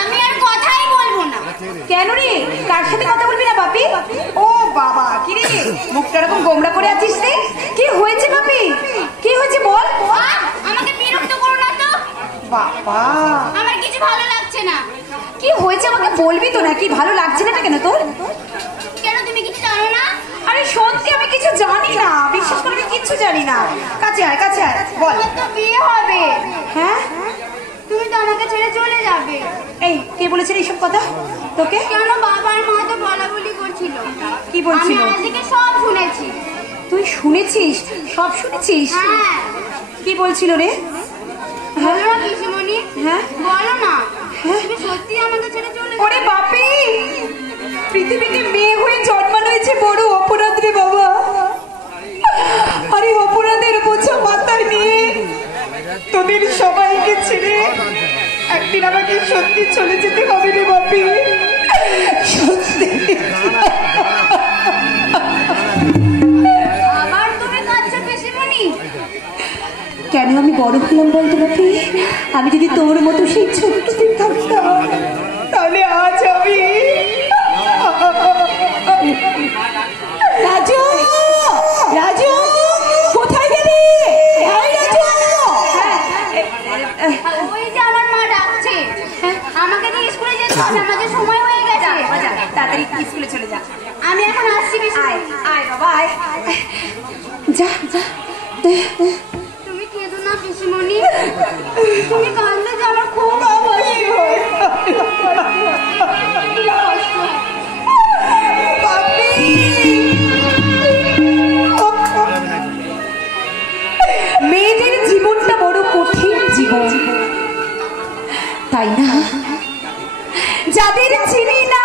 আমি আর কথাই বলবো না। কেন রে, কার সাথে কথা বলবি না বাপি? ও বাবা, কি রে মুখটা এরকম গোমড়া করে আছিস রে? কি হয়েছে বাপি? কি হয়েছে বল? আমাকে বিরক্ত করো না তো। বাবা, আমার কিছু ভালো লাগছে না। কি হয়েছে আমাকে বলবি তো? নাকি ভালো লাগছে না কেন তোর? কেন, তুমি কিছু জানো না? আরে সত্যি আমি কিছু জানি না, বিশ্বাস করে আমি কিচ্ছু জানি না। কাছে আয়, কাছে আয়, বল। তো বিয়ে হবে। হ্যাঁ, তুমি তো আমাকে ছেড়ে চলে যাবে। এই কে বলেছে এইসব কথা তোকে? কেন, বাবার মা তো বলাবলি করছিল। কি বলছিল? আমি আজকে সব শুনেছি। তুই শুনেছিস? সব শুনেছিস? হ্যাঁ। কি বলছিল রে? বলো না পিসিমণি। হ্যাঁ, বলো না, তুমি সত্যি আমাকে ছেড়ে চলে যাবে? ওরে বাপি, পৃথিবীতে মেয়ে হয়ে জন্মানো হয়েছে বড় অপরাধ রে বাবা। আরে অপরাধের বোঝা মাথায় নিয়ে তোদের সবাইকে ছেড়ে একদিন আমাকে সত্যি চলে যেতে হবে রে বাপি, সত্যি। আবার তুমি কাঁদছো পিসিমণি? কেন আমি বড় হলাম বলতো বাপি? আমি যদি তোর মতো সেই ছোট্ট দিন থাকতাম, তাহলে আজ আমি রাজু, রাজু কোথায় গেলি? রাজু, ওই যে আমার মা ডাকছে, আমাকে নিয়ে স্কুলে যেতে হবে, আমাদের সময় হয়ে গেছে। তাড়াতাড়ি স্কুলে চলে যা। আমি এখন আসছি আয় আয় বাবা, আয়। যা যা। তুমি কেঁদো না পিসিমণি, তুমি কাঁদলে যে আমার খুব মেয়েদের জীবনটা বড় কঠিন জীবন, তাই না? যাদের চিনি না